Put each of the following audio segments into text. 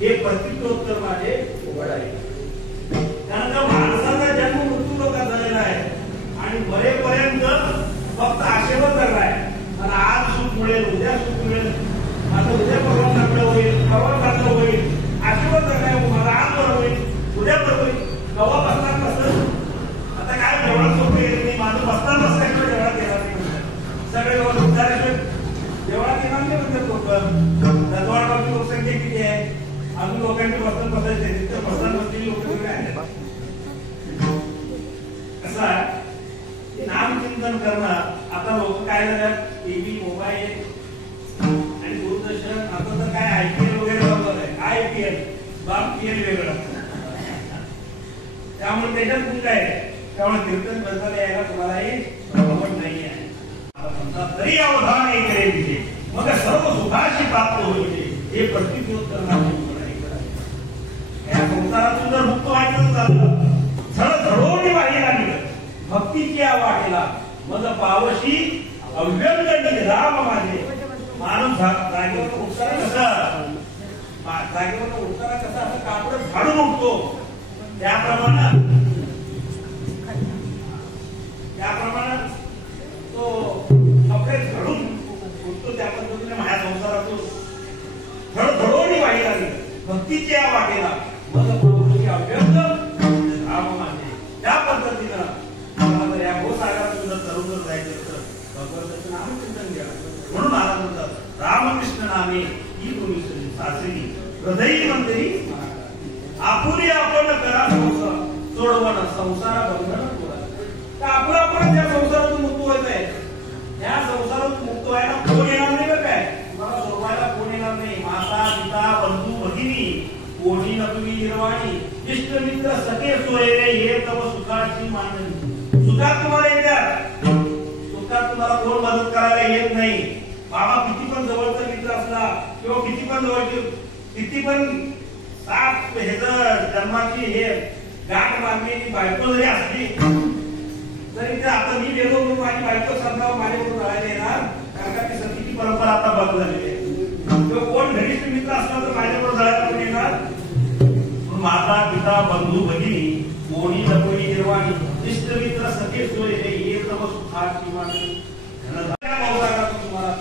हे प्रतित्तर माझे उघड आहे. त्यामुळे त्याच्यात गुण काय त्यामुळे कीर्तन करताना यायला कोणालाही आवड नाही आहे. तरी अवधान एक रे मग सर्व सुखाशी प्राप्त होईल हे प्रतिज्ञोत करणार. या संसारातून जर मुक्त व्हायचं झालं झडझडोनी वाही लागली भक्तीची या वाटेला मग पावशी अव्यंग राम माझे. माणूस जागेवर उठताना कसा जागेवर उठताना कसा असं कापड झाडून उठतो त्याप्रमाणे तो कपडे झडून उठतो. त्या पद्धतीने माझ्या संसारातून झडझडोनी वाही लागली भक्तीच्या या वाटेला मग पावशी अव्यंग राम माझे. त्या पद्धतीनं मला या भोसागरातून जर तरुण जर जायचं तर भगवंताचं नामचिंतन घ्या. म्हणून महाराज म्हणतात रामकृष्ण नामे ही तुम्ही सासरी हृदयी मंदिरी आपुरी आपण करा सोडवण संसार बंधन तर आपण त्या संसारातून मुक्त व्हायचं आहे. या संसारातून मुक्त व्हायला कोण येणार नाही बरं काय तुम्हाला सोडवायला कोण येणार नाही. माता पिता बंधू भगिनी कोणी न तुम्ही निर्वाणी इष्ट मित्र सखे सोयरे हे तव सुखाची मानणी. सुखात तुम्हाला येतात सुखात तुम्हाला कोण मदत करायला येत नाही. बाबा किती पण जवळचा मित्र असला किंवा किती पण जवळची किती पण सात हे जन्माची हे गाठ बांधलेली बायको जरी असली तरी ते आता मी गेलो म्हणून माझी बायको समजावं माझ्याकडून राहायला येणार कारण का ती सतीची परंपरा आता बंद झालेली आहे. किंवा कोण घनिष्ठ मित्र असला तर माझ्याकडून राहायला येणार. माता पिता बंधू भगिनी कोणी न कोणी निर्वाणी इष्ट मित्र सखे सोय हे एक सुखाची मानणी. तुम्हाला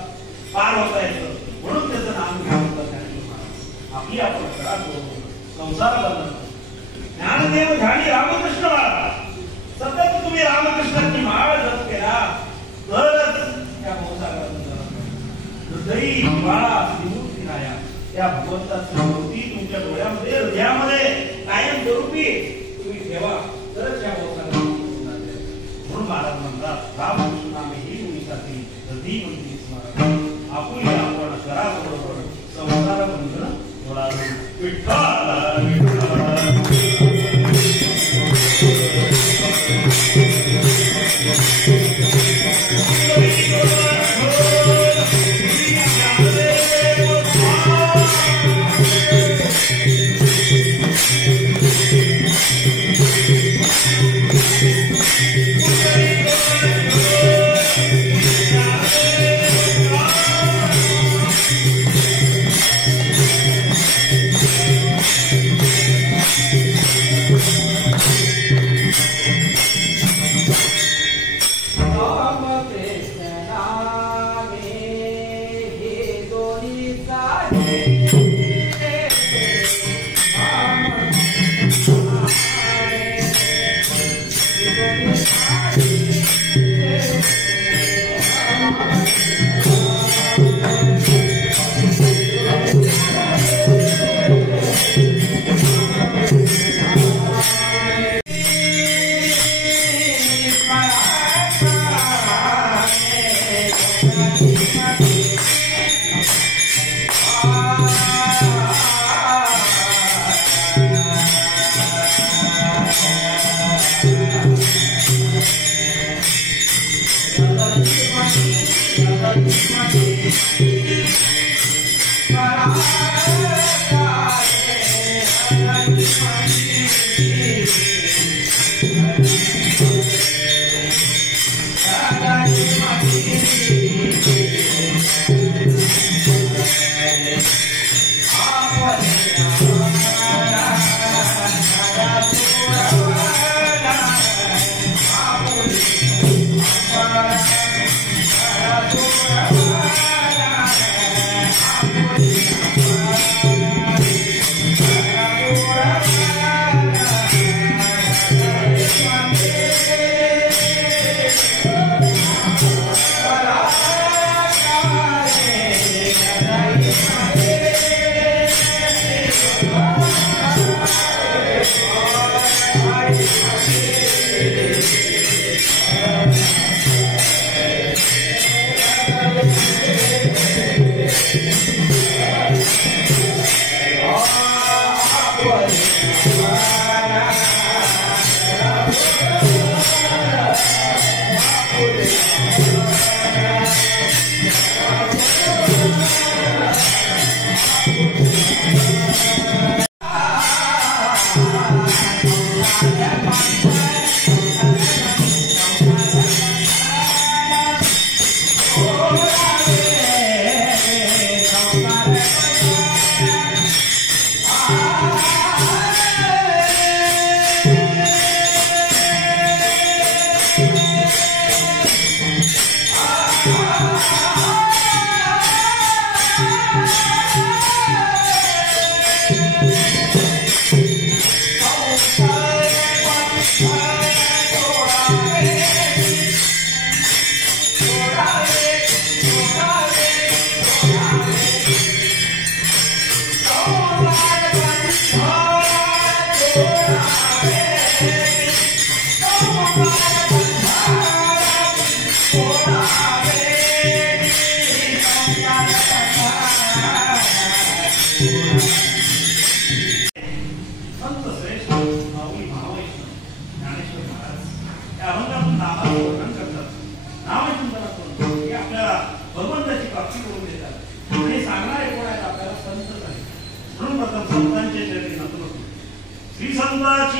पार होता येतं म्हणून त्याचं नाम घ्यावं आपली आपण करा संसार बंधन. ज्ञानदेव झाली रामकृष्ण बाळा सतत तुम्ही रामकृष्णाची माळ जप केला तरच त्या हृदयी बाळा विमुक्ती राया त्या भगवंताची मूर्ती तुमच्या डोळ्यामध्ये हृदयामध्ये कायम स्वरूपी तुम्ही ठेवा तरच या म्हणून महाराज म्हणतात रामकृष्ण नामे ही मुलीसाठी हृदयी मंदिर स्मरण आपुली आपण करा बरोबर संसार बंधन थोडा विठ्ठल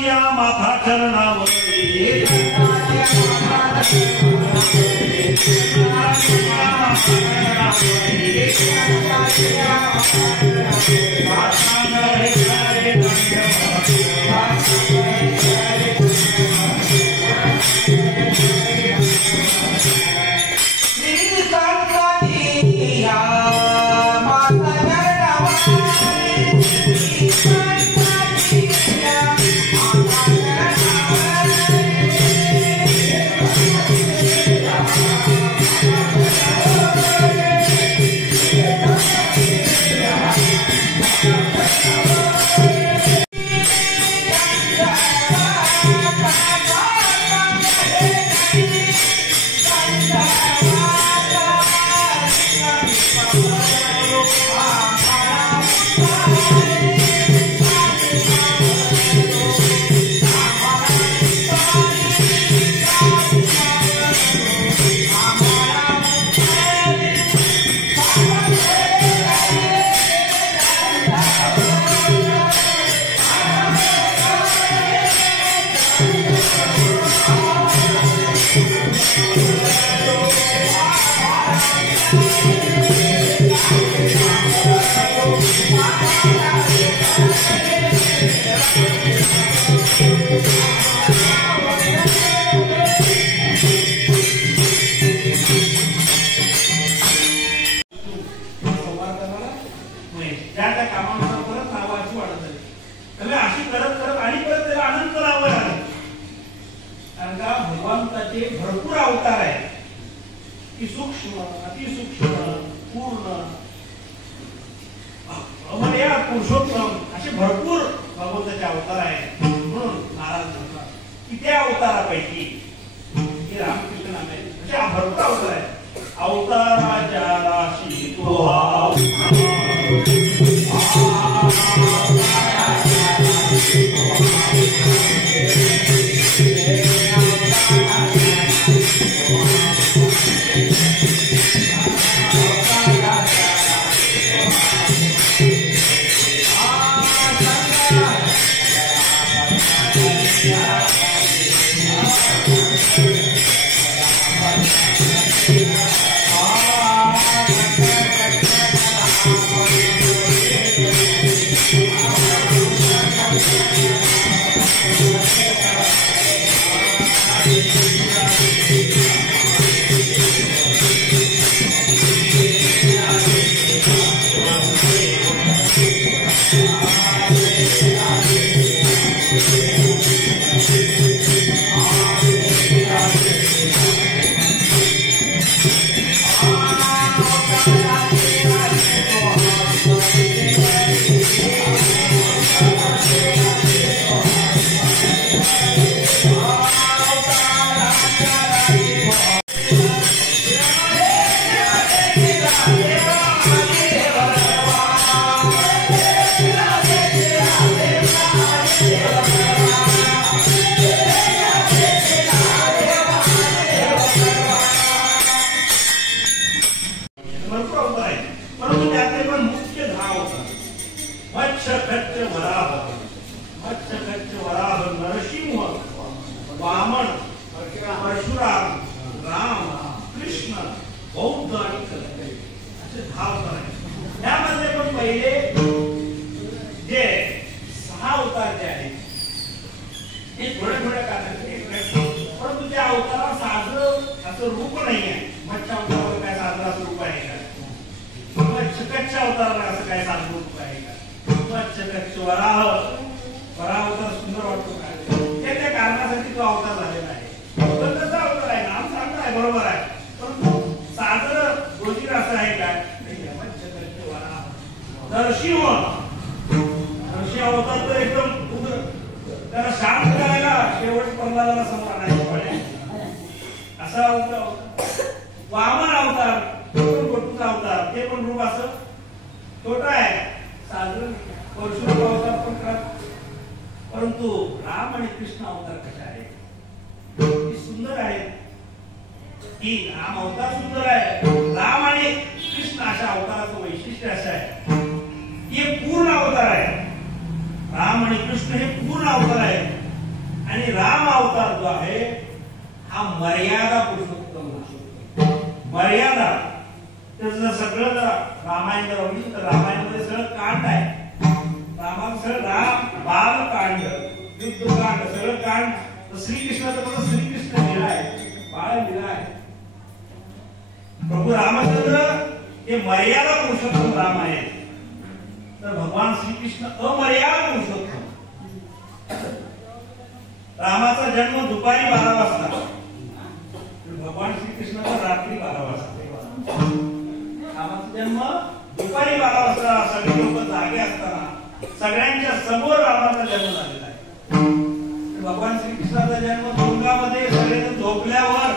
या माथा चरणावरी भरपूर अवतार आहे की सूक्ष्म अतिसूक्ष्म पूर्ण अमर्याद पुरुषोत्तम असे भरपूर भगवंताचे अवतार आहेत. म्हणून महाराज म्हणतात की त्या अवतारापैकी हे रामकृष्ण नाम आहे म्हणजे भरपूर अवतार आहे. अवताराच्या राशी तो वामन परशुराम राम कृष्ण बौद्ध आणि असे 10 अवतार आहेत. त्यामध्ये पण पहिले जे 6 अवतार जे आहेत हे थोड्या कारणाने परंतु त्या अवताराला साजरं असं रूप नाही आहे. मत्स्य अवताराला काय साजरं असं रूप आहे का? मत्स्यकच्छ अवताराला असं काय साजरं रूप आहे का? मत्स्यकच्छ वराह अवतार सुंदर वाटतो का? त्या कारणासाठी तो अवतार झालेला आहे. भगवंताचा अवतार आहे, नाम चांगलं आहे, बरोबर आहे, परंतु साजरं गोष्टी असं आहे का? नरसिंह अवतार तर एकदम उग्र, त्याला शांत करायला शेवट प्रल्हादाला समोर आणायचं पडे असा अवतार. वामन अवतार गोटूचा अवतार ते पण रूप असं छोटा आहे, साधारण परशुराम अवतार पण करत. परंतु राम आणि कृष्ण अवतार कशा आहेत? सुंदर आहेत. की राम अवतार सुंदर आहे. राम आणि कृष्ण अशा अवताराचं वैशिष्ट्य असं आहे हे पूर्ण अवतार आहे. राम आणि कृष्ण हे पूर्ण अवतार आहे. आणि राम अवतार जो आहे हा मर्यादा पुरुषोत्तम मर्यादा. त्याचं सगळं रामायण जर बघितलं तर रामायणामध्ये सगळं कांड आहे. रामाचं सगळं राम बाल कांड युद्धकांड सगळं कांड. श्रीकृष्णाचं पण श्रीकृष्ण लीला आहे बाळ लीला आहे. प्रभू रामचंद्र हे मर्यादा पुरुषोत्तम राम आहे तर भगवान श्रीकृष्ण अमर्याद पुरुषोत्तम. रामाचा जन्म दुपारी 12 वाजता भगवान श्रीकृष्णाचा रात्री 12 वाजता. रामाचा जन्म दुपारी 12 वाजता सगळे लोक जागे असताना सगळ्यांच्या समोर रामाचा जन्म झालेला आहे. भगवान श्रीकृष्णाचा जन्म तुरुंगामध्ये सगळेजण झोपल्यावर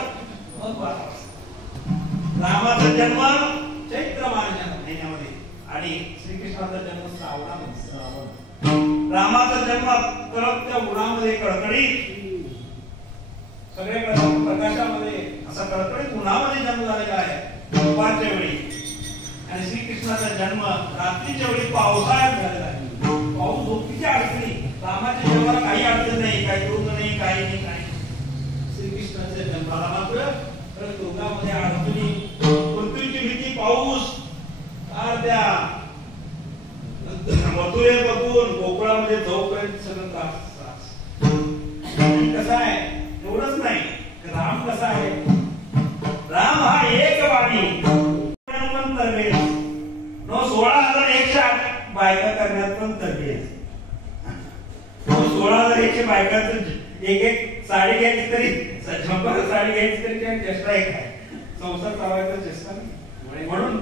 मग 12 वाजता. रामाचा जन्म चैत्र महिन्यामध्ये आणि श्रीकृष्णाचा जन्म श्रावणामध्ये. रामाचा जन्म कडकत्या उन्हामध्ये कडकडीत सगळ्या प्रकाशामध्ये असा कडकडीत उन्हामध्ये जन्म झालेला आहे दुपारच्या वेळी. आणि श्रीकृष्णाचा जन्म रात्रीच्या वेळी पावसाळ्यात झालेला आहे. पाऊस झोपीच्या अडचणी. रामाच्या जन्माला काही अडचण नाही काही दुःख नाही काही नाही काही. श्रीकृष्णाच्या जन्माला मात्र तुरुंगामध्ये अडचणी मृत्यूची भीती पाऊस त्या मथुरे बघून गोकुळामध्ये जाऊपर्यंत सगळं त्रास. कसं आहे एवढंच नाही राम कसा आहे. राम हा एक वाणी पण तरबेज नो 16,108 बायका करण्यात पण तरबेज. 16,100 बायकांचं एक साडी घ्यायची तरी साडी घ्यायची तरी काही चेष्टा एक आहे. संसार चालवायचा चेष्टा म्हणून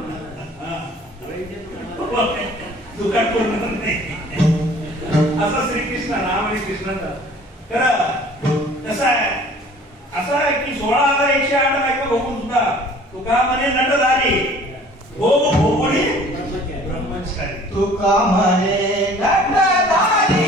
दुकान पूर्ण नाही असा श्रीकृष्ण राम आणि कृष्णाचा. खरं कसं आहे असं आहे की 16,108 बायका बघून सुद्धा तुका म्हणे नट झाली भोग भोगोडी ब्रह्मचारी. तुका म्हणे नट झाली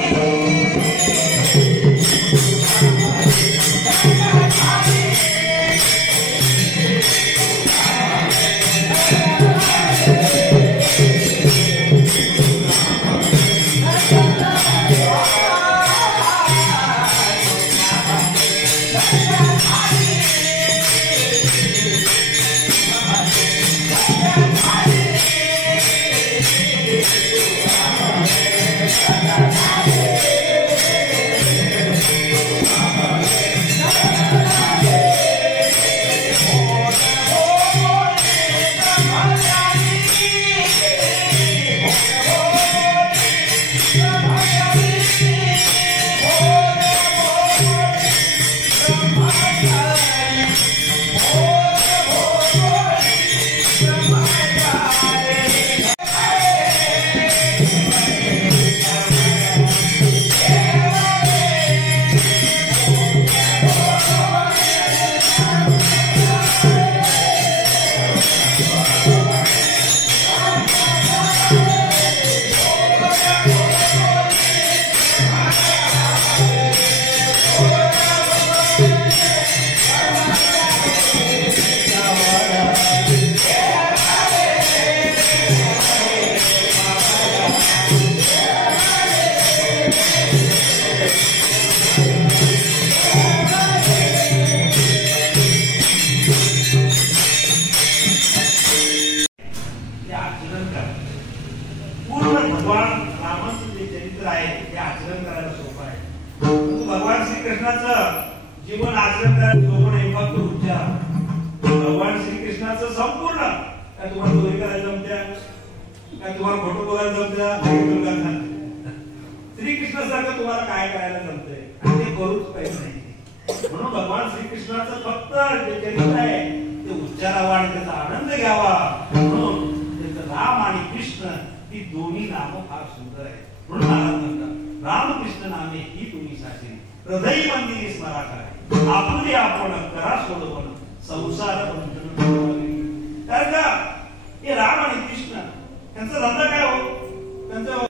भगवान श्रीकृष्णाचं जीवन आचरण करायला सोपं नाही फक्त उच्चार. भगवान श्रीकृष्णाचं संपूर्ण काय तुम्हाला चोरी करायला जमत्या काय तुम्हाला खोटं बोलायला जमत्या श्रीकृष्णासारखं तुम्हाला काय करायला जमतंय आणि ते करूच पाहिजे नाही. म्हणून भगवान श्रीकृष्णाचं फक्त जे चरित्र आहे ते उच्चारावं आणि त्याचा आनंद घ्यावा. म्हणून त्याचं राम आणि कृष्ण ही दोन्ही नामं फार सुंदर आहेत. म्हणून महाराज म्हणतात रामकृष्ण नामे ही तुम्ही साची हृदय मंदिरी स्मरा करा आपुले आपण करा सोडवण संसार बंधन. कारण का हे राम आणि कृष्ण त्यांचा धंदा काय हो त्यांचा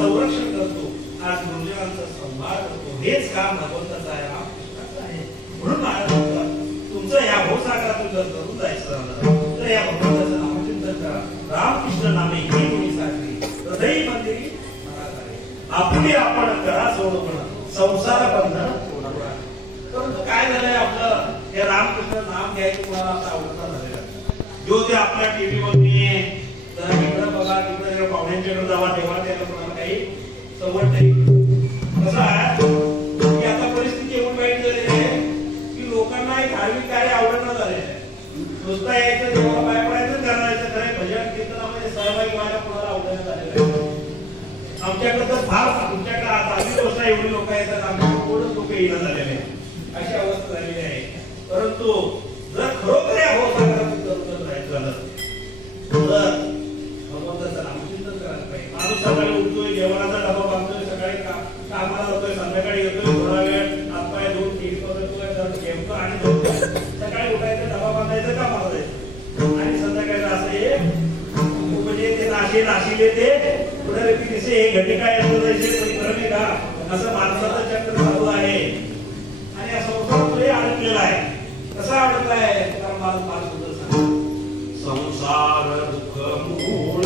संरक्षण करतो, आज गुरुजनांचा संभाळ करतो, हेच काम भगवंताचं आहे, रामकृष्णाचं आहे. म्हणून महाराज म्हणतात, तुमचं या भवसागरातून जर करून जायचं झालं तर या भगवंताचं नामचिंतन करा. रामकृष्ण नामे ही कोणी साखरी हृदय मंदिरी आपली आपण करा सोडवणं संसार बंधन सोडवा. परंतु काय झालंय, आपलं हे रामकृष्ण नाम घ्यायचं कोणाला आता आवडता झालेलं आहे. जो ते आपल्या टीव्हीवरती जरा इकडं बघा तिकडे पाहुण्यांच्याकडे जावा तेव्हा त्याला कोणाला काही सवड नाही. कसं आहे की आता परिस्थिती एवढी वाईट झालेली आहे की लोकांना एक धार्मिक कार्य आवडणं झालेलं आहे. नुसता यायचं देवाला पाय पडायचं करायचं खरं भजन कीर्तनामध्ये सहभागी व्हायला कोणाला आवडणं झालेलं आहे. आमच्याकडे तर फार तुमच्याकडे चांगली गोष्ट एवढी लोक येतात, आमच्याकडे कोणच लोक येणं झालेले आहे, अशी अवस्था झालेली आहे. परंतु जर खरोखर या भवसागरातून जर राहायचं झालं तर भगवंताचं नामचिंतन करायला पाहिजे. माणूस सकाळी उठतोय, जेवणाचा डबा बांधतोय, सकाळी कामाला जातोय, संध्याकाळी येतोय, थोडा वेळ हातपाय धुवून टीव्ही बघतोय, जेवतो आणि झोपतोय. सकाळी उठायचं, डबा बांधायचं, कामाला जायचं आणि संध्याकाळी असं म्हणजे ते नाशिले ते पुढे तिथे हे घटिका येतो जायचे कोणी भरमे का असं माणसाचं चक्र चालू आहे आणि या संसारामध्ये अडकलेला आहे. कसा अडकलाय तर मला फार सुंदर सांग, संसार दुःख मूळ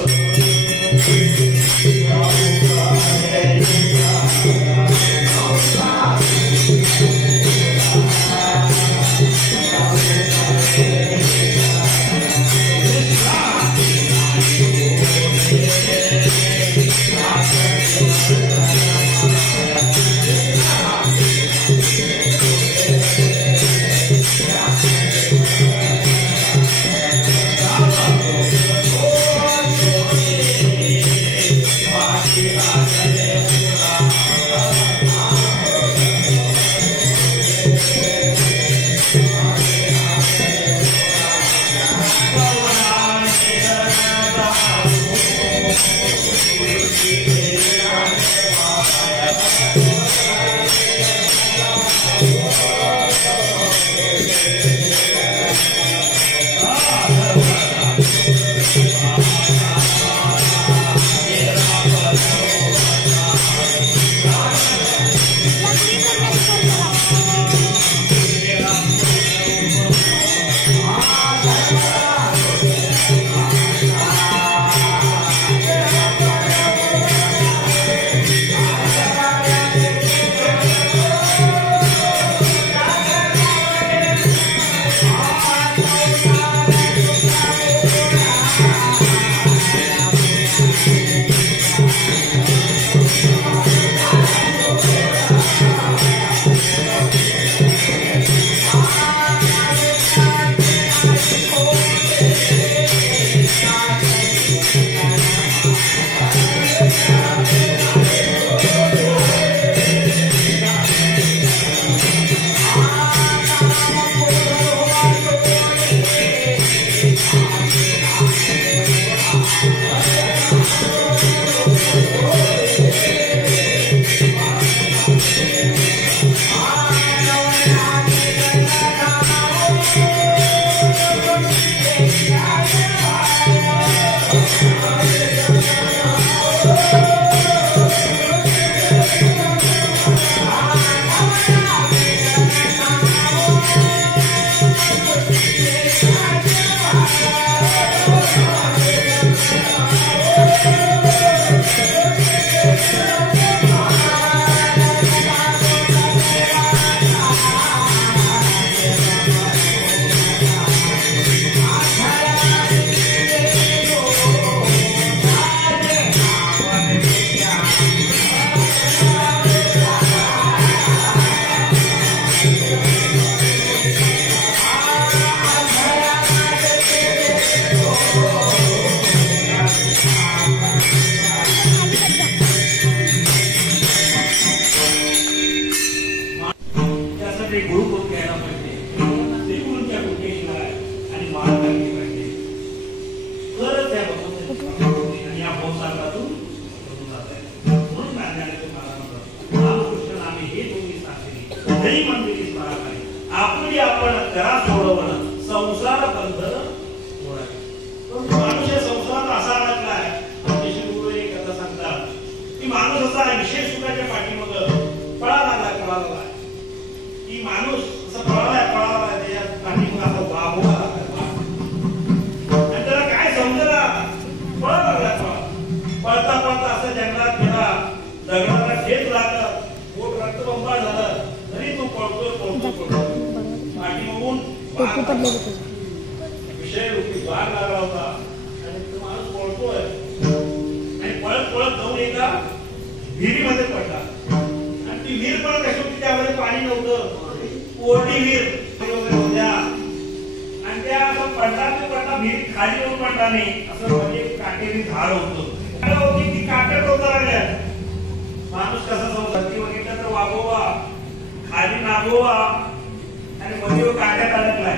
आपली आपण करा सोडवणं संसार बंधन सोडावे. मनुष्य संसारात असा अडकलाय. गुरु एक कथा सांगतात की माणूस असा विशेष सुखाच्या पाठीमागं पळाला की माणूस असं पळाला त्याच्या पाठीमागं असा वागवा लागला आणि त्याला काय समजला पळता पळता असं जंगलात गेला दगडाला ठेच लागलं पोट रक्तबंबाळ झालं तरी तो पळतोय पाठीमागून विषय वाघ लागला होता आणि तो माणूस पळतोय आणि पळत पळत जाऊन एका विहिरीमध्ये पडला आणि ती विहीर पण कशी होती त्यामध्ये पाणी नव्हतं कोरडी विहीर वगैरे होत्या आणि त्या असं पडला ते पडला विहीर खाली येऊन पडला नाही असं म्हणजे काटेरी झाड होतं ती काट्यात होता लागल्या माणूस कसा जाऊ धरती बघितलं तर वागोवा खाली नागोवा आणि मध्ये काट्यात अडकलाय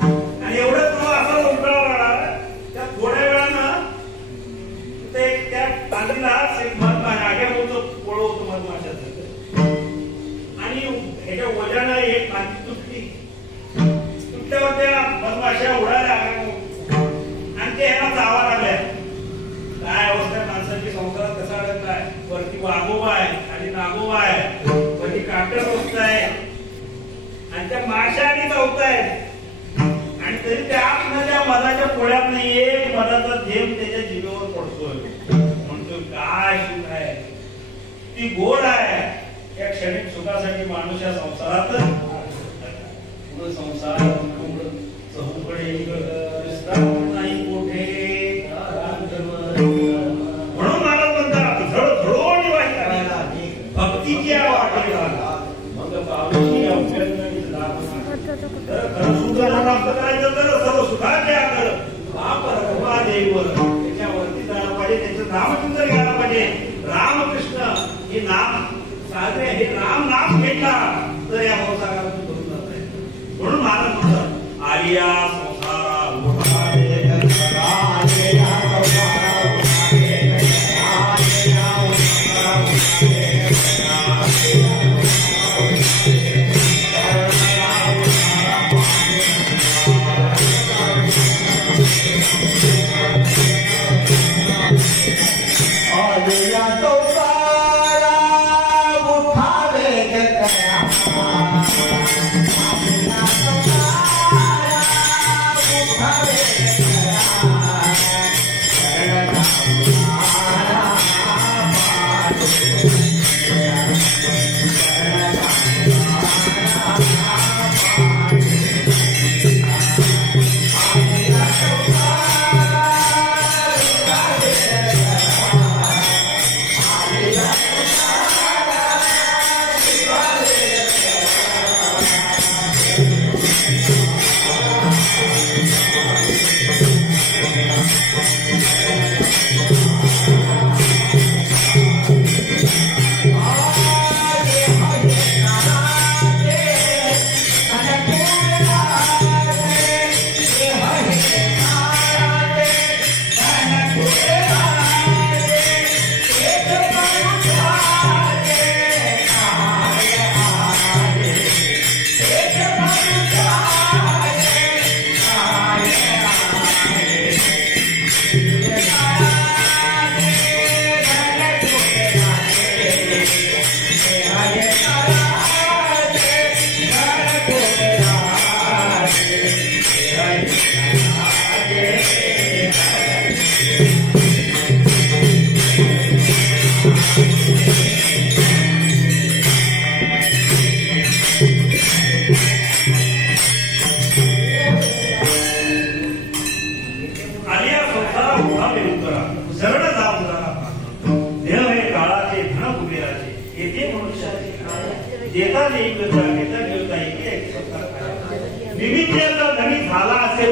आणि एवढं तो असा उकळा वाढला त्या थोड्या वेळानं ते त्या तांदीला एक आग्या होतं पोळ होतं मधमाशाचं आणि ह्याच्या वजानं एक तांदी तुटल्यावर त्या मधमाशा उडाल्या आणि ते ह्याला चावा लागल्या काय अवस्था माणसाची संसारात कसा अडकलाय वरती वागोबा आहे आणि नागोबा आहे वरती काट्या रोखताय आणि त्या माशा आणि चौकताय आणि तरी त्या आतमध्ये मधाच्या पोळ्यात नाही एक मधाचा थेंब त्याच्या जिभेवर पडतोय म्हणतोय काय सुख आहे ती गोड आहे या क्षणिक सुखासाठी माणूस या संसारात पुढे संसार चहूकडे नाही कोठे म्हणून मला म्हणतात झळझळून वाहिला भक्तीची वाटेला मग पावशी खरं सुखाला प्राप्त करायचं तर सर्व सुखाचे आकर बाप रघुवा देवर त्याच्यावरती जायला पाहिजे त्याचं नामचिंतन घ्यायला पाहिजे रामकृष्ण हे नाम साधे हे राम नाम घेतला तर या संसारातून करून जात आहे म्हणून महाराज म्हणतात आर्या संसारा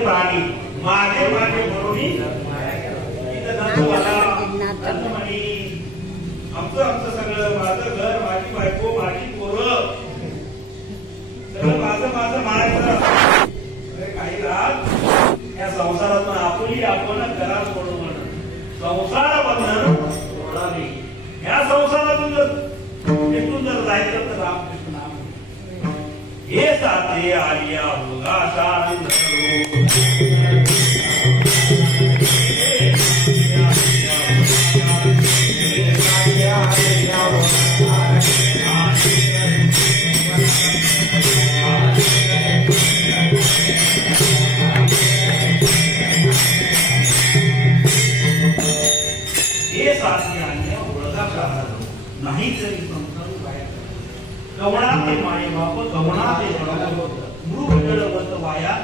प्राणी मागे मागे म्हणून आमचं सगळं माझं घर माझी बायको माझी पोरं सगळं माझं म्हणायचं काही रात या संसारातून आपण घरात सोडू म्हणून संसार बंधन सोडा नाही या संसारातून जर जायचं तर रामकृष्ण नाम हे साथे आलिया भोगाशा नाही तरी संसार वाया कवणा ते माये बाप कवणा ते मृग जळवत वाया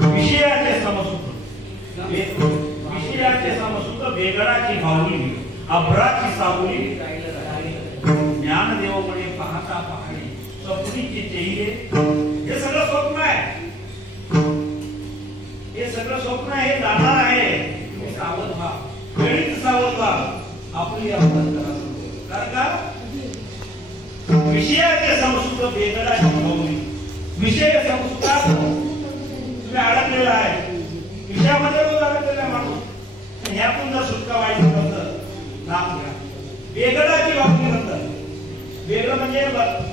विषयाचे समसूत्र विषयाचे समसूत्र वेगळाची भावली अभ्राची सावली ज्ञानदेव म्हणे पाहता पाहणे स्वप्नीचे चेहरे हे सगळं स्वप्न आहे हे सगळं स्वप्न आहे जाणार आहे तुम्ही सावध व्हा वेळीच सावध व्हा आपली अभ्यास करा कारण का विषयाचे समसूत्र वेगळाची भावली विषय समसूत्रात तुम्ही अडकलेला आहे विषयामध्ये रोज अडकलेला माणूस ह्यातून जर सुटका व्हायची नंतर नाम घ्या वेगळाची भावली नंतर वेगळं म्हणजे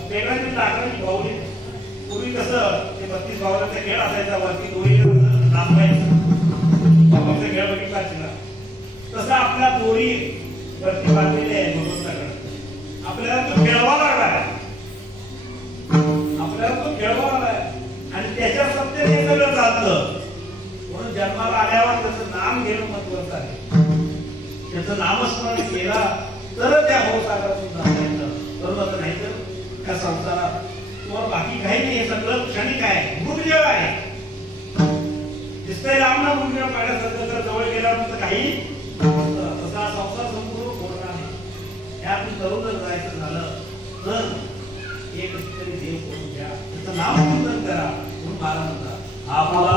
वेगळ्याची लाकडाची भावली पूर्वी कसं ते 32 भावलाचा खेळ असायचा वरती दोरी नाचवायचा खेळ बघितला ना तसं आपल्या दोरी वरती बांधलेली आहे भगवंताकडे आपल्याला तो खेळवा लागलाय आपल्याला तो खेळवा लागलाय आणि त्याच्या सत्तेत हे सगळं चालतं म्हणून जन्माला आल्यावर त्याचं नाम घेणं महत्वाचं आहे त्याचं नामस्मरण केला तर त्या भवसागरातून जाता बरोबर नाही तर त्या संसारात किंवा बाकी काही नाही हे सगळं क्षणिक आहे मृगजळ आहे दिसतंय रामना मृगजळ पाण्यासारखं जर जवळ गेल्यानंतर काही तसा संसार संपूर्ण बोलणार नाही यातून तरुण जर जायचं झालं तर एक तरी देव करून घ्या त्याचं नाम कीर्तन करा म्हणून मला म्हणतात आपला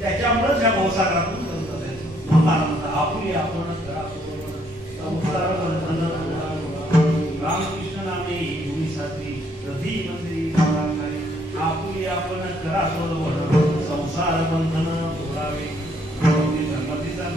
त्याच्यामुळे ह्या भवसागरातून रामकृष्ण नामे भूमी सात्री रधी मंदिरी आपुली आपण करा संसार बंधन सोडावे धर्मतीचा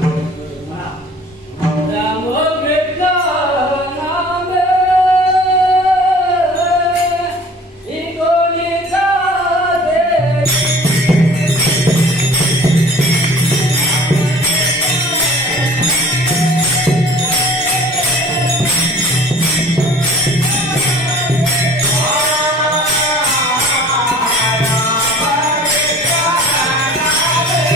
Hare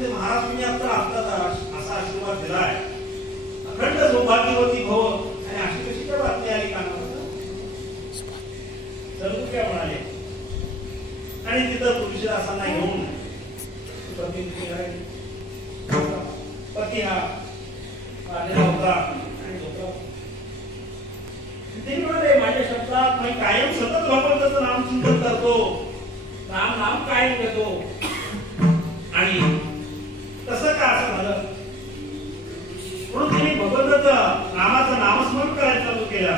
म्हणजे महाराज तुम्ही आता असा आशीर्वाद दिलाय, अखंड सौभाग्यवती भव, आणि अशी कशी काय बातमी आली कानावर? सर्व काय म्हणाले. आणि तिथं तुळशीदासांना घेऊन पती हा आलेला होता आणि ते म्हणाले माझ्या शब्दात मी कायम सतत भगवंताचं नामचिंतन करतो, नाम कायम घेतो. आणि तसं का असं झालं? म्हणून तिने भगवंताचं नामाचं नामस्मरण करायला चालू केला.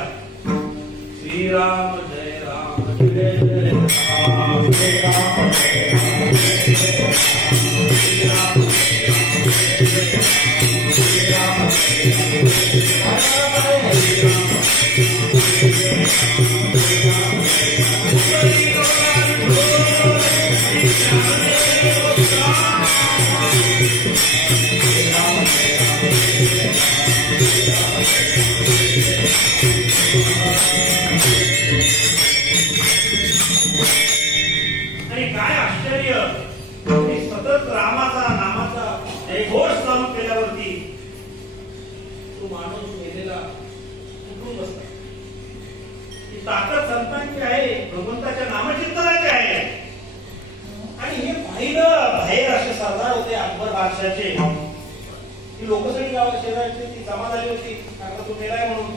श्रीराम जय राम जय जय राम, जय राम जय राम जय राम, आणि काय आश्चर्य, सतत रामाचा नामाचा घोष चालू केल्यावरती तो माणूस मेलेला उठून बसला. ही ताकद संतांची आहे, भगवंताच्या नामचिंतनाची आहे. आणि हे पाहिलं बाहेर असे सरदार होते अकबर बादशाचे, ती लोक सगळी गावात शेजारची ती जमा झाली होती, कारण तो मेलाय म्हणून.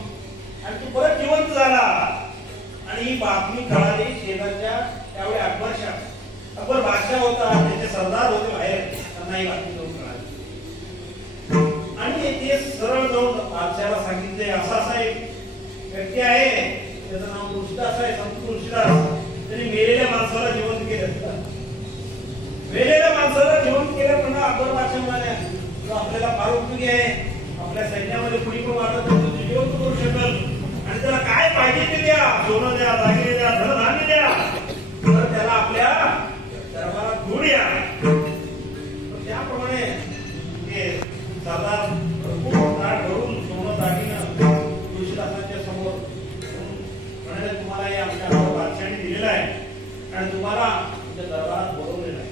आणि तो परत जिवंत झाला. आणि ही बातमी कळाली शेजारच्या, त्यावेळी अकबर बादशाह होता, त्याचे सरदार होते बाहेर, त्यांना ही बातमी जाऊन कळाली. आणि ते सरळ जाऊन बादशाहाला सांगितले असा एक व्यक्ती आहे, त्याचं नाव तुळशीदास आहे, संत तुळशीदास, त्यांनी मेलेल्या माणसाला जिवंत केलं. मेलेल्या माणसाला जिवंत केलं म्हणून अकबर बादशाह म्हणाले आपल्याला फार उपयोगी आहे, आपल्या सैन्यामध्ये कुणी पण वाटत तुझं जिवंत करू शकल, आणि त्याला काय पाहिजे ते द्या, सोनं द्या, दागिने द्या, धनधान्य द्या, तर त्याला आपल्या दरबारात घेऊन या. त्याप्रमाणे ते सरदार भरपूर ताट भरून सोनं दागिनं तुळशीदासांच्या समोर म्हणाले तुम्हाला हे आमच्या बादशाहाने दिलेलं आहे आणि तुम्हाला तुमच्या दरबारात बोलवलेलं आहे.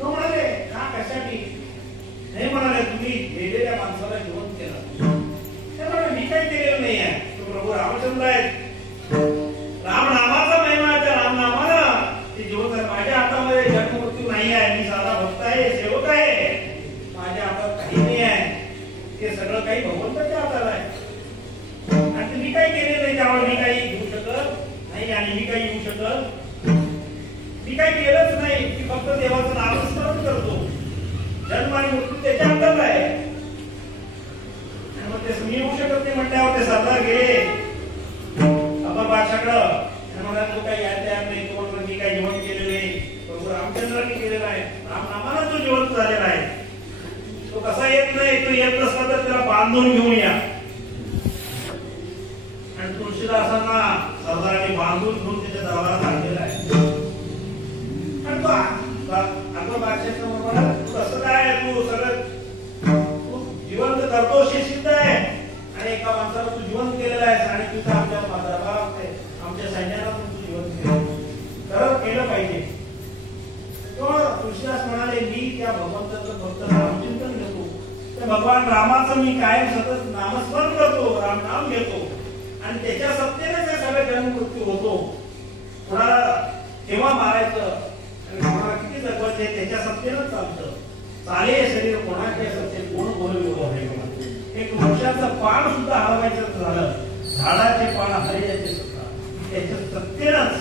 तो म्हणाले का कशासाठी? नाही म्हणाले तुम्ही मेलेल्या माणसाला जिवंत केलं. मी काही केलेलं नाही आहे, तो प्रभू रामचंद्र आहेत, रामनामाचा महिमा त्या रामनामानं ते जिवंत आहे. माझ्या हातामध्ये जन्ममृत्यू नाही आहे, मी साधा भक्त आहे, सेवक आहे, माझ्या हातात काही नाही आहे, ते सगळं काही भगवंताच्या हातात आहे. आणि मी काही केलेलं नाही, त्यामुळे मी काही घेऊ शकत नाही आणि मी काही येऊ शकत, मी काही केलंच नाही, मी फक्त देवाचं नामस्मरण करतो. जन्म आणि मृत्यू त्याच्या हातात आहे. मग ते मी येऊ शकत नाही म्हटल्यावर ते सरदार गेले अकबर बादशाहकडं, म्हणाले तो काही यायला तयार नाही, तो म्हणतो मी काही जिवंत केलेलं नाही, प्रभू रामचंद्रांनी केलेलं आहे, रामनामानं तो जिवंत झालेला आहे. तो कसा येत नाही, तो येत नसला तर त्याला बांधून घेऊन या. आणि तुळशीदासांना सरदारांनी बांधून घेऊन त्याच्या दरबारात आणलेला आहे. आणि तो अकबर बादशाह म्हणाला तू कसं काय, तू सगळं जिवंत करतोस हे सिद्ध आहे, आणि एका माणसाला तू जिवंत केलेला आहेस, आणि तुझं आमच्या दरबारात आमच्या सैन्याला तू जिवंत केलं पाहिजे. तुळशीदास म्हणाले मी त्या भगवंताचं फक्त नामचिंतन घेतो, त्या भगवान रामाचं मी कायम सतत नामस्मरण करतो, रामनाम घेतो, आणि त्याच्या सत्तेने ते सगळे जन्म मृत्यू होतो. कोणाला केव्हा मारायचं आणि कोणाला किती जगवायचं त्याच्या सत्तेनंच चालतं. चाले शरीर कोणाच्या सत्ते कोण बोलविलो आहे. एक वृक्षाचं पान सुद्धा हलवायचं झालं, झाडाचे पान हलवायचे सुद्धा त्याच्या सत्तेनंच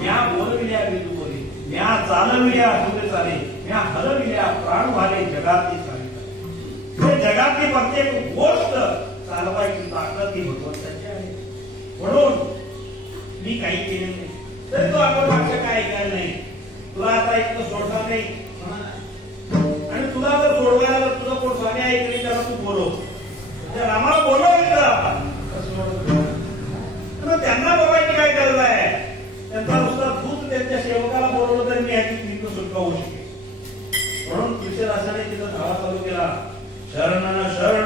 म्या बोलविल्या विदुबोली, म्या चालविल्या तुझे चाले, म्या हलविल्या प्राण व्हाले जगातली चाले. हे जगातली प्रत्येक गोष्ट चालवायची ताकद ही भगवंताची आहे. म्हणून मी काही केले नाही, तरी तो आपण मागचं काय ऐकायला नाही. तुला आता इतकं सोडणार नाही, आणि तुला जर सोडवायला तुझं कोण स्वामी ऐकले त्याला तू बोलव, रामाला बोलवायचं. त्यांना बोलायची काय गरज आहे? त्यांचा नुसता दूध त्यांच्या सेवकाला बोलवलं तरी मी ह्याची सुटका होऊ शकेल. म्हणून तुळशीदासाने तिथं धावा चालू केला, शरण शरण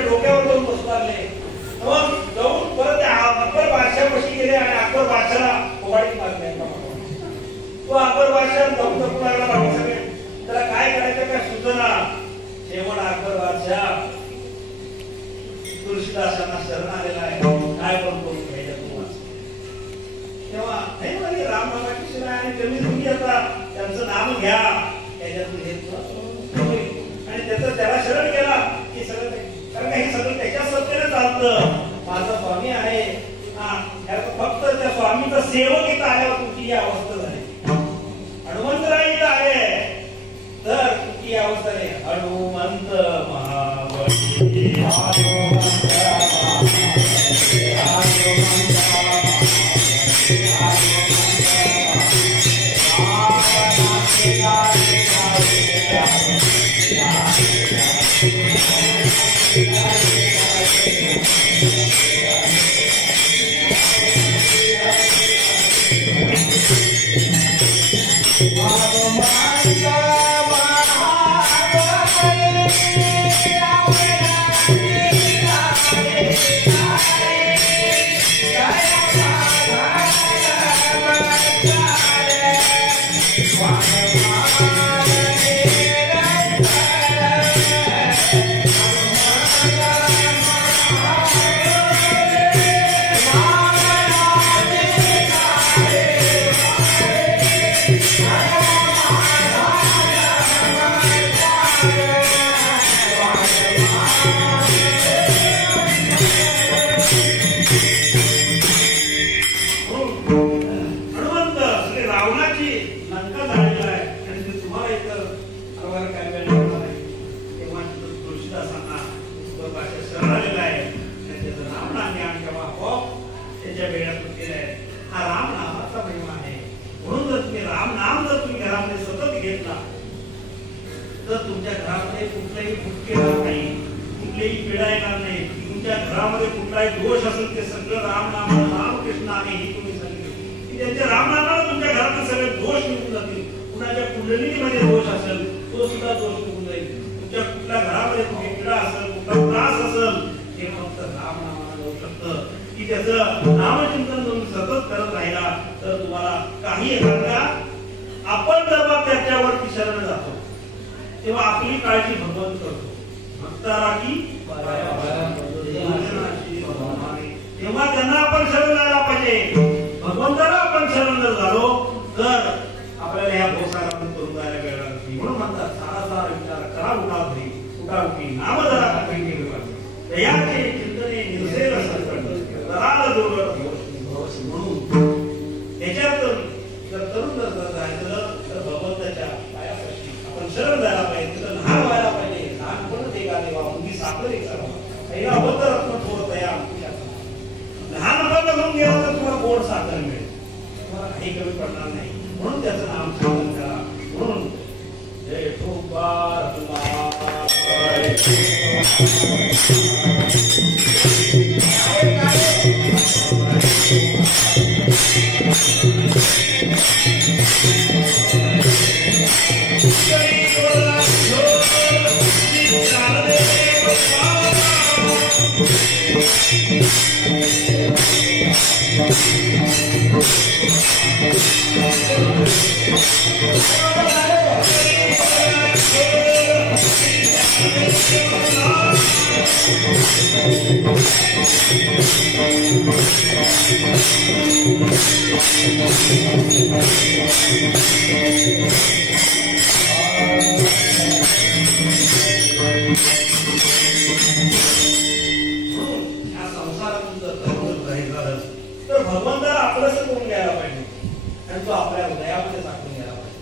डोक्यावर जाऊन बसू लागले. मग जाऊन परत अकबर बादशाहापाशी गेले आणि अकबर बादशाहाला कोवाडीत मारले. तो अकबर बादशाह जाऊन जपू लागला. बाकी सगळे त्याला काय करायचं काय सुचना. शेवट अकबर बादशाह तुळशीदासांना शरण आलेला आहे. काय करतो तेव्हा नाही म्हणजे रामनामाची सेवा आणि कमी तुम्ही आता त्यांचं नाम घ्या त्याच्यातून आणि त्याचं त्याला शरण केला की सगळं कारण हे सगळं त्याच्या सत्तेने चालतं. माझा स्वामी आहे फक्त त्या स्वामीचा सेवक इथं आल्यावर तुमची ही अवस्था झाली. हनुमंतराय इथं आले तर तुमची ही अवस्था नाही. हनुमंत महाबली तुमच्या घरामध्ये कुठलाही फुटके नाही, कुठलीही पीडा येणार नाही. तुमच्या घरामध्ये कुठलाही दोष असेल ते सगळं रामनाम रामकृष्णाने ही तुम्ही सांगितले की त्यांच्या रामनामाला तुमच्या घरातले सगळे दोष निघून जातील. कुणाच्या कुंडलीमध्ये दोष असेल तो सुद्धा दोष निघून जाईल. तुमच्या कुठल्या घरामध्ये कुठली पीडा असेल कुठला त्रास असेल ते फक्त रामनामाला जाऊ शकतं. की त्याचं नामचिंतन तुम्ही सतत करत राहिला तर तुम्हाला काही एखाद्या आपण जेव्हा त्याच्यावरती शरण जातो तेव्हा आपली काळजी भगवंत करतो. भक्ताला की तेव्हा त्यांना आपण शरण जायला पाहिजे. भगवंताला आपण शरण जर झालो तर आपल्याला ह्या भोसारातून करून जायला वेळ लागते. म्हणून म्हणतात सारा सारा विचार करा उठावरी उठावकी नाम जरा दयाचे चिंतने निर्सेल कराल जोर म्हणून त्याच्यात जर तरुण जर जायचं तर भगवंताच्या पायापाशी आपण शरण जायला पाहिजे. तिथं लहान व्हायला पाहिजे. लहानपण ते का देवा मुली साखर एक सर्व पहिला अवतर रत्न थोडं तया लहानपण म्हणून गेला तर तुम्हाला गोड साखर मिळेल. तुम्हाला काही कमी पडणार नाही. म्हणून त्याचं नाम स्मरण करा. म्हणून जय ठोकबार संसारातून जर एखादं तर भगवंताला आपलंसं करून घ्यायला पाहिजे आणि तो आपल्या हृदयामध्ये साठवून घ्यायला पाहिजे.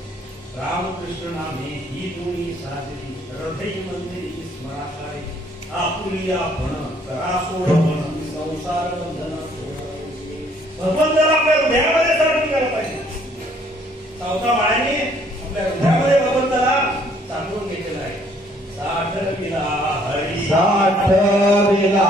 रामकृष्ण नामे ही दोन्ही साजरी हृदय मंदिरी स्मराकारे आपुली आपण करा सोडवण संसार बंधन भगवंताला आपल्या हृदयामध्ये साठवून घ्यायला पाहिजे. सावता माळ्याने आपल्या हृदयामध्ये भगवंताला साठवून घेतलेला आहे. साठविला हरी साठविला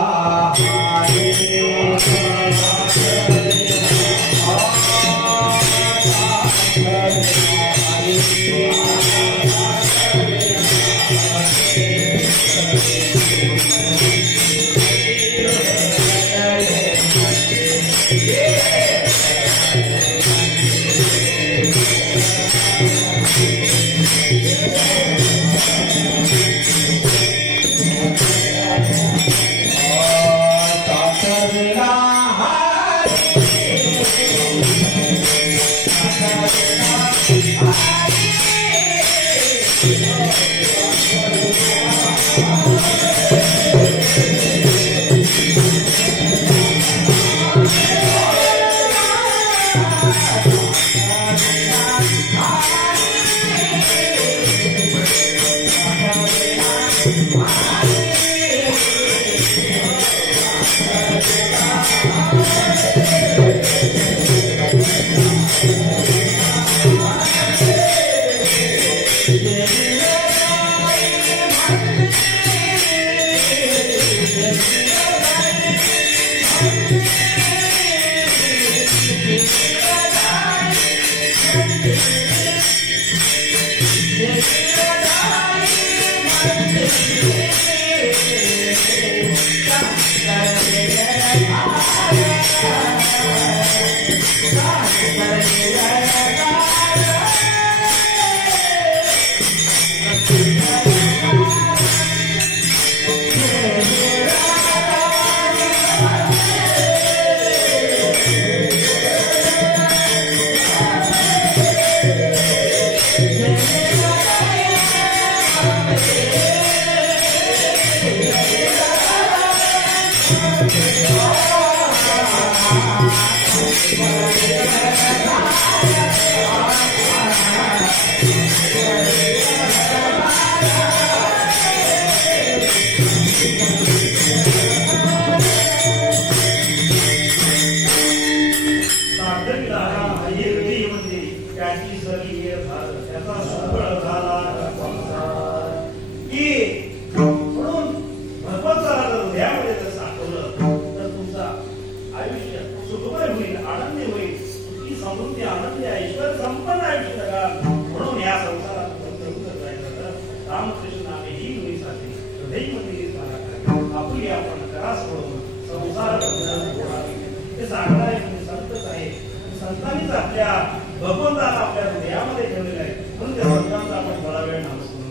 भगवंताला आपल्या हृदयामध्ये ठेवलेलं आहे म्हणून त्या भगवंताचा आपण थोडा वेळ नामस्मरण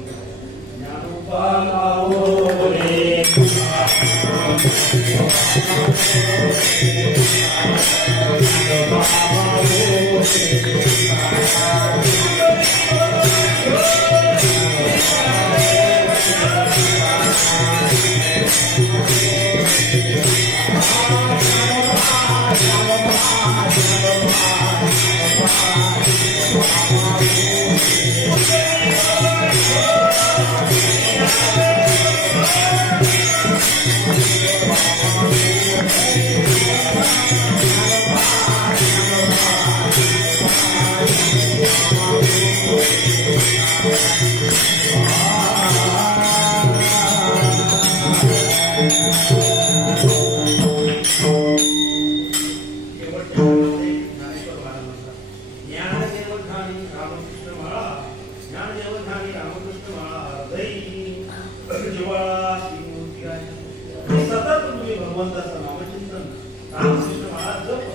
भगवंताचं नामचिंतन रामकृष्ण महाराज जप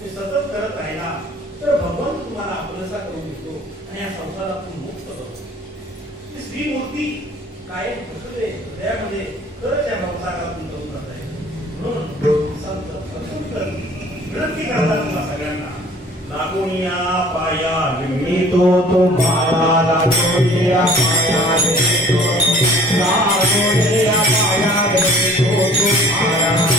ते सतत करत राहिला तर भगवंत तुम्हाला आपलंसा करून घेतो आणि या संसारातून मुक्त करतो. श्रीमूर्ती कायम ठसले हृदयामध्ये तरच या संसारातून जाऊन जात आहे. म्हणून संत विनंती करतात तुम्हाला सगळ्यांना लागोनिया पाया तो तुम्हाला लागोनिया पाया लागोनिया पाया तो तुम्हाला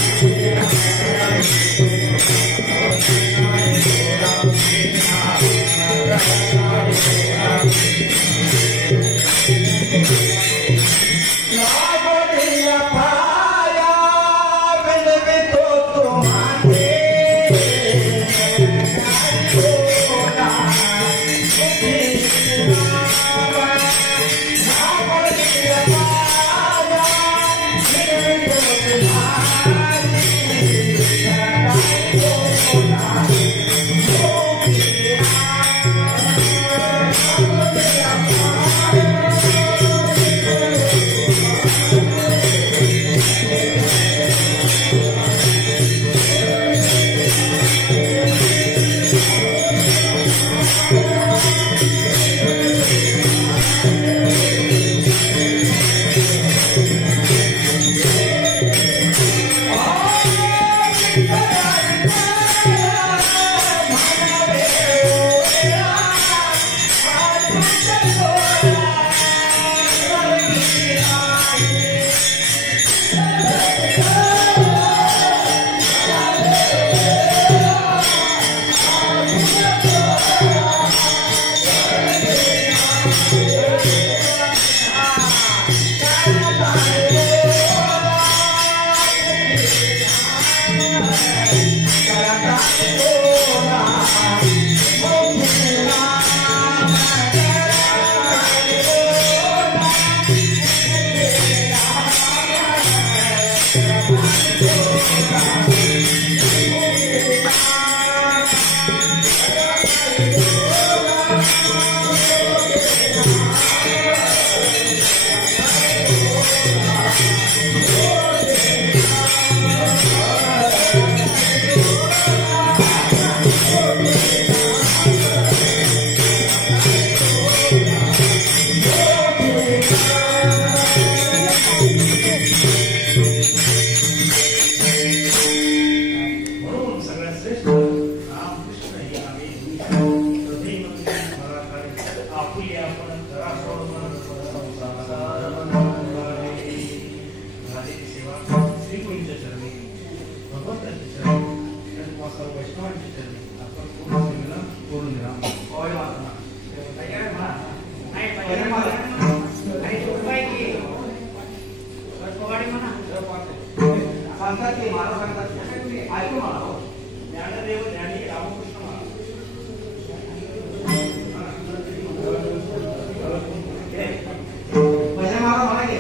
सर्व वैष्णवांची चरणी आपण पूर्ण करून घ्या. होय माता. तयार म्हणा. नाही तयार म्हणा. आणि चुकवाय की. पवाडी म्हणा. सांगतात की महाराज सांगतात ऐकू म्हणा. ज्ञानदेव ज्ञानी रामकृष्ण महाराज. भजन महाराज म्हणा की.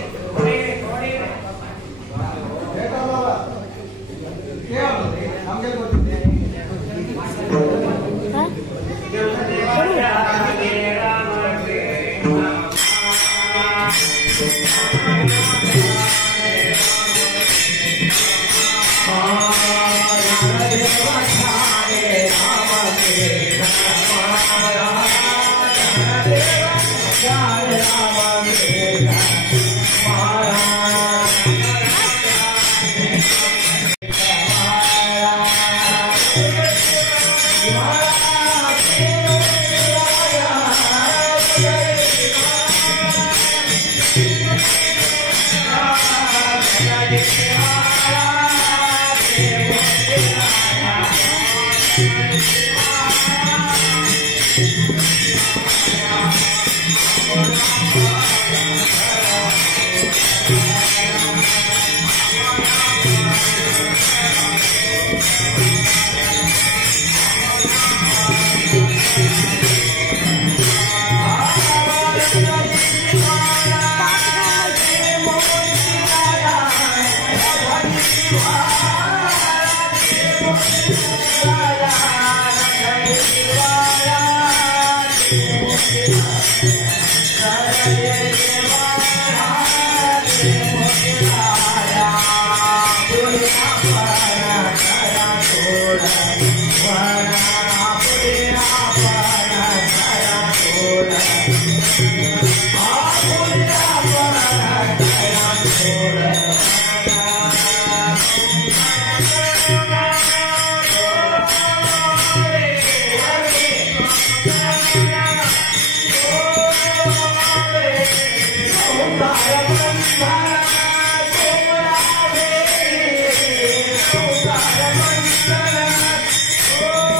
Oh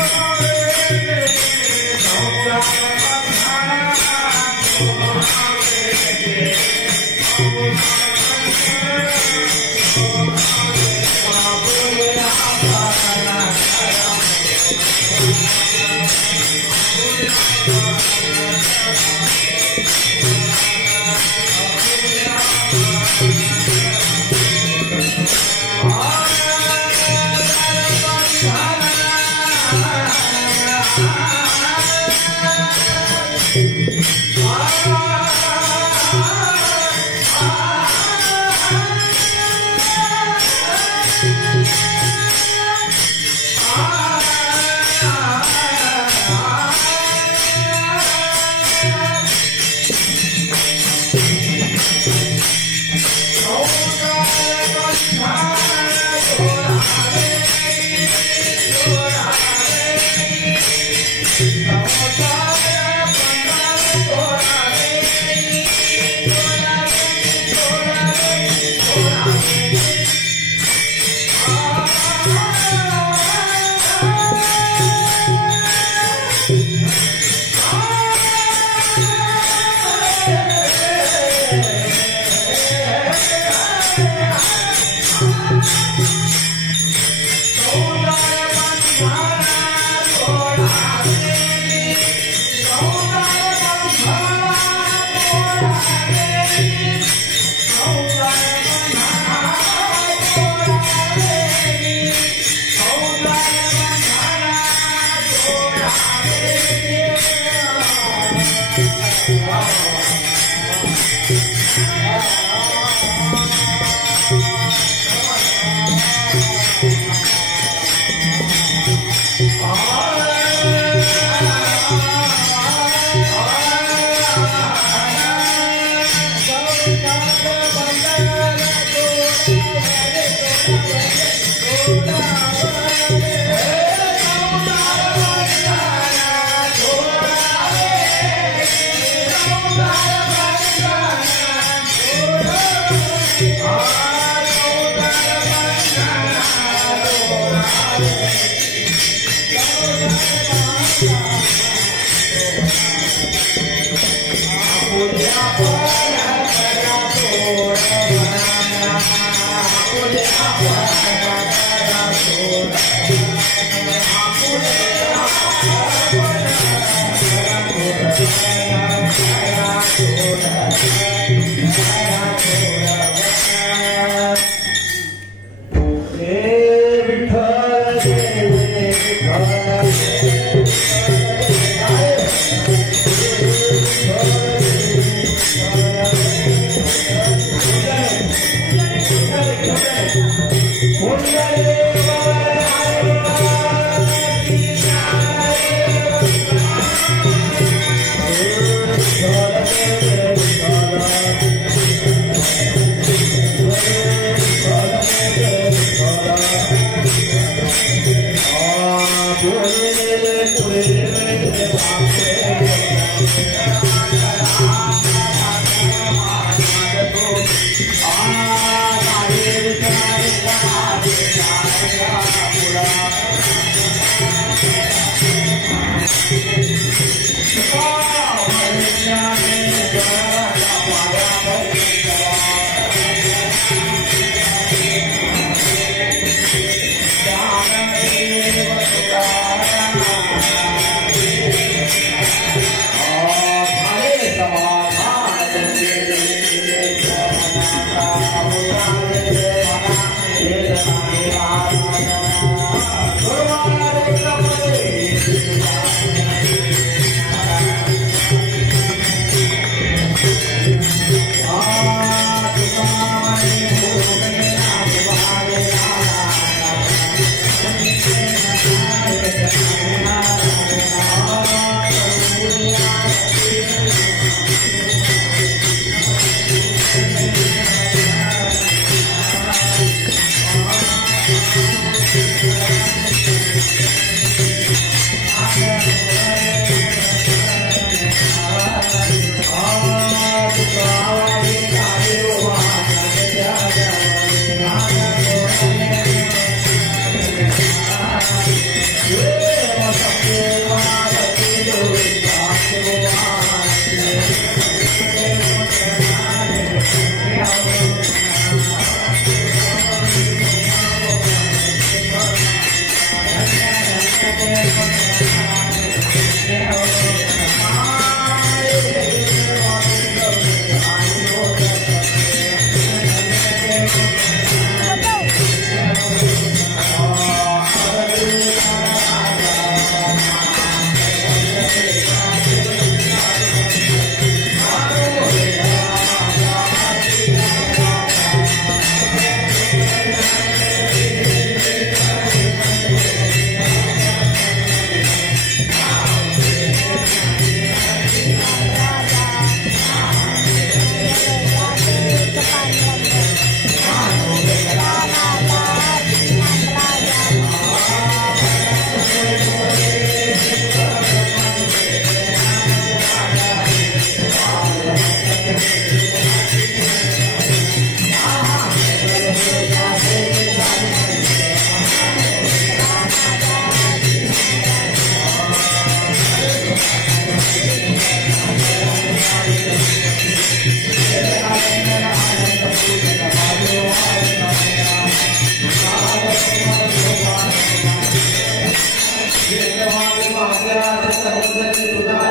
आपल्या